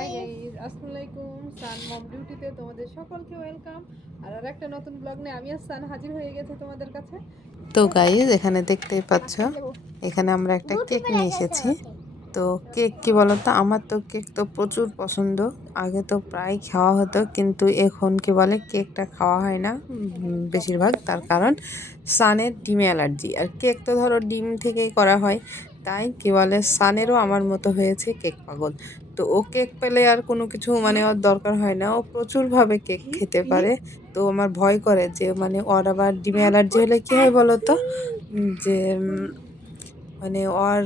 Hi guys, আসসালামু আলাইকুম। সান মম ডিউটিতে তোমাদের সকলকে ওয়েলকাম। আর একটা নতুন ব্লগ নিয়ে আমি আর সান হাজির হয়ে গেছে তোমাদের কাছে। তো গাইস এখানে দেখতেই পাচ্ছ, এখানে আমরা একটা কেক নিয়ে এসেছি। তো কেক কি বলতো, আমার তো কেক তো প্রচুর পছন্দ। আগে তো প্রায় খাওয়া হতো, কিন্তু এখন কি বলে কেকটা খাওয়া হয় না বেশিরভাগ। তার কারণ সানের ডিমে অ্যালার্জি, আর কেক তো ধরো ডিম থেকেই করা হয়। তাই কি বলে সানেরও আমার মতো হয়েছে কেক পাগল। তো ও কেক পেলে আর কোনো কিছু মানে ওর দরকার হয় না, ও প্রচুরভাবে কেক খেতে পারে। তো আমার ভয় করে যে মানে ওর আবার ডিমে অ্যালার্জি হলে কি হয় বলো তো, যে মানে ওর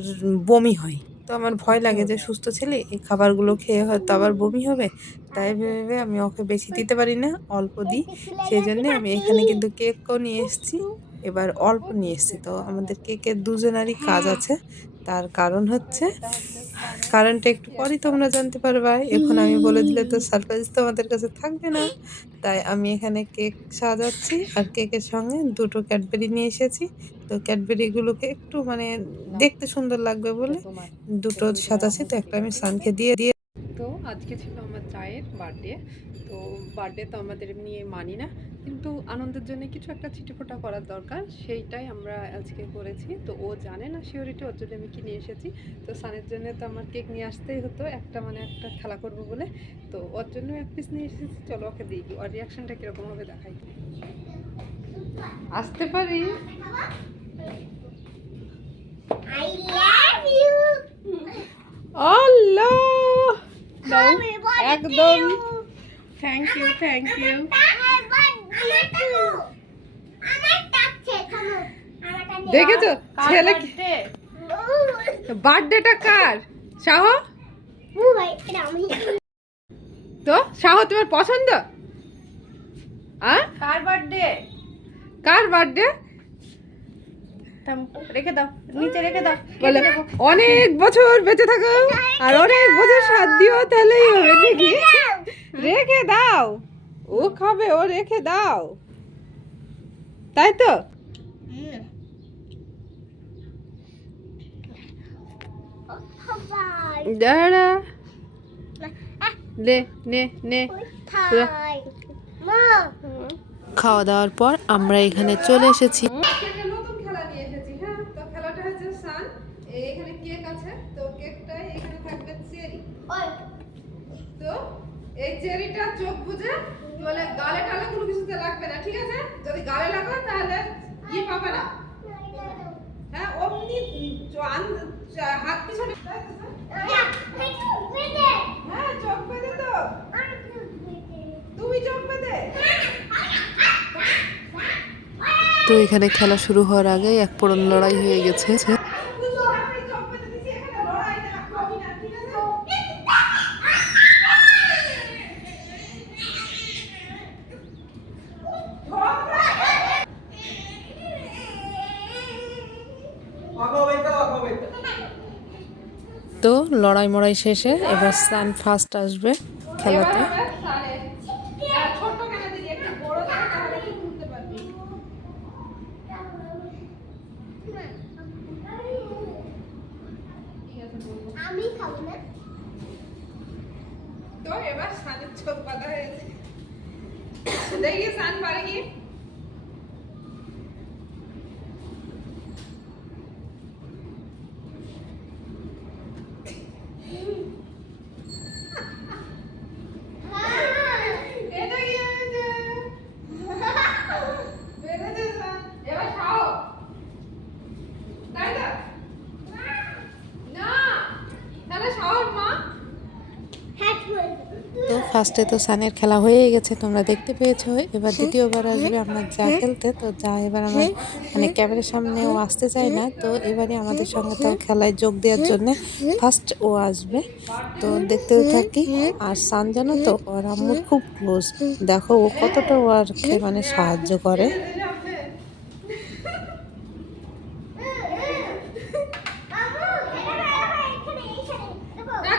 বমি হয়। তো আমার ভয় লাগে যে সুস্থ ছেলে এই খাবারগুলো খেয়ে হয়তো আবার বমি হবে। তাই ভেবে আমি ওকে বেশি দিতে পারি না, অল্প দিই। সেই জন্যে আমি এখানে কিন্তু কেকও নিয়ে এসেছি, এবার অল্প নিয়ে এসেছি। তো আমাদের কেকের দুজনারই কাজ আছে। তার কারণ হচ্ছে কারণটা একটু পরেই তোমরা জানতে পারবা। এখন আমি বলে দিলে তো সারপ্রাইজ তোমাদের কাছে থাকবে না। তাই আমি এখানে কেক সাজাচ্ছি, আর কেকের সঙ্গে দুটো ক্যাডবেরি নিয়ে এসেছি। তো ক্যাডবেরিগুলোকে একটু মানে দেখতে সুন্দর লাগবে বলে দুটো সাজাচ্ছি। তো একটা আমি সানকে দিয়ে তো আজকে ছিল আমার চায়ের বার্থডে। তো বার্থডে তো আমাদের এমনি মানি না, কিন্তু আনন্দের জন্য কিছু একটা ছিটেফোঁটা করার দরকার, সেইটাই আমরা আজকে করেছি। তো ও জানে না শিওরিটি, ওর জন্য আমি কিনে এসেছি। তো সানের জন্য তো আমার কেক নিয়ে আসতেই হতো, একটা মানে একটা খেলা করবো বলে। তো ওর জন্য এক পিস নিয়ে এসেছি, চলো ওকে দিই, ওর রিয়াকশনটা কীরকম হবে দেখাই। আসতে পারি? I love you. আল্লাহ, দাও Happy birthday একদম। to you. Thank you, thank you. দেখেছো ছেলে বার্থডেটা কার? শাহ? তো শাহ তোমার পছন্দ? কার বার্থডে? কার বার্থডে? রেখে দাও, নিচে রেখে দাও। বলে অনেক বছর বেঁচে থাকো আর অনেক বছর সাথ দিও, তাহলেই হবে নাকি? রেখে দাও, ও খাবে, ও রেখে দাও, তাই তো? দাঁড়া, নে নে নে। খাওয়া দাওয়ার পর আমরা এখানে চলে এসেছি। নতুন খেলা নিয়ে এসেছি। হ্যাঁ, তো খেলাটা হচ্ছে সান, এখানে কেক আছে, তো কেকটাই এখানে থাকবে চেরি। তো এই চেরিটা চোখ বুঝে বলে গালে টালে কোনো কিছুতে লাগবে না, ঠিক আছে? যদি গালে লাগো তাহলে পাবে না। হ্যাঁ, অমনি হাত পিছনে। হ্যাঁ, চোখ বেঁধে তো, তুমি চোখ বেঁধে। তো এখানে খেলা শুরু হওয়ার আগে এক পড়ন লড়াই হয়ে গেছে। তো লড়াই মড়াই শেষে এবার সান ফার্স্ট আসবে খেলাতে। আমি খাবো না। তো এবার সানের চোখ বাঁধা হয়েছে, দেখি সান পারে কি। এটা কি হয়েছে? বেঁধেছে সান, এবার খাও, তাই তো? না, তাহলে শাওর মা। তো ফার্স্টে তো সানের খেলা হয়ে গেছে, তোমরা দেখতে পেয়েছো। এবার দ্বিতীয়বার আসবে আমার যা খেলতে। তো যা এবার আমার মানে ক্যামেরার সামনেও আসতে চায় না, তো এবারে আমাদের সঙ্গে তো খেলায় যোগ দেওয়ার জন্য ফার্স্ট ও আসবে। তো দেখতেও থাকি। আর সান জানো তো ওর আম্মুর খুব ক্লোজ, দেখো ও কতটা ওর মানে সাহায্য করে।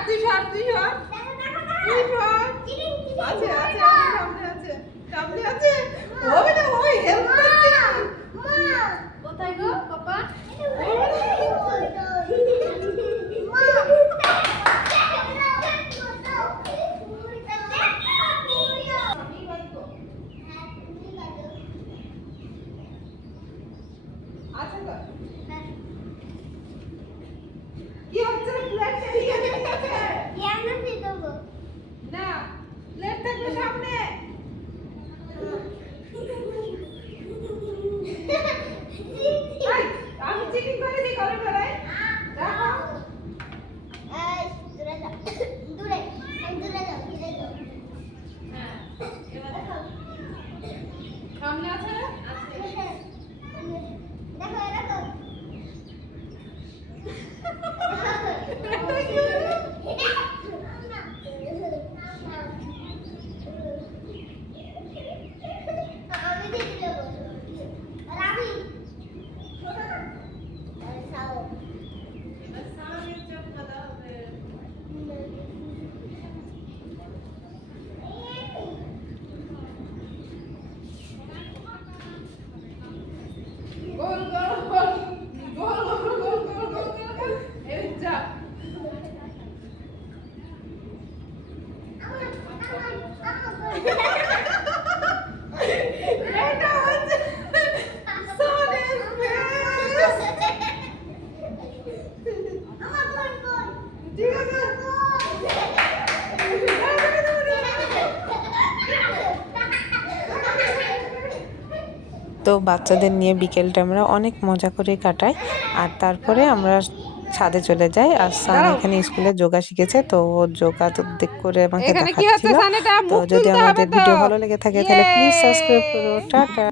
তুই সর, তুই সর, তুই সর। আছে আছে আছে, সামনে আছে, সামনে আছে। হবে না, ওই হেল্প করছে। কোথায় গো পাপা? প্লেট থাকবে সামনে। এই, আমি চিটিং করেছি কবে করে? দেখো। এই, দূরে যাও। দূরে। এই, দূরে যাও, দূরে যাও। হ্যাঁ, এবার দেখো। সামনে আছে না? আছে। দেখো, দেখো। আমি দিয়ে দেবো। আর আমি খাও। এবার সামনে চোখ বাঁধা হবে। গোল গোল গোল গোল গোল গোল গোল গোল গোল গোল। এই যা। এটা হচ্ছে সোনের ফেস। ঠিক আছে। তো বাচ্চাদের নিয়ে বিকেলটা আমরা অনেক মজা করে কাটাই। আর তারপরে আমরা ছাদে চলে যাই। আর সান এখানে স্কুলে যোগা শিখেছে, তো ও যোগা তো করে আমাকে এখানে কি হচ্ছে দেখাচ্ছিল। সান? এটা তো মুখ যদি তুলতে হবে আমাদের তো। ভিডিও ভালো লেগে থাকে তাহলে প্লিজ সাবস্ক্রাইব করো। টাটা।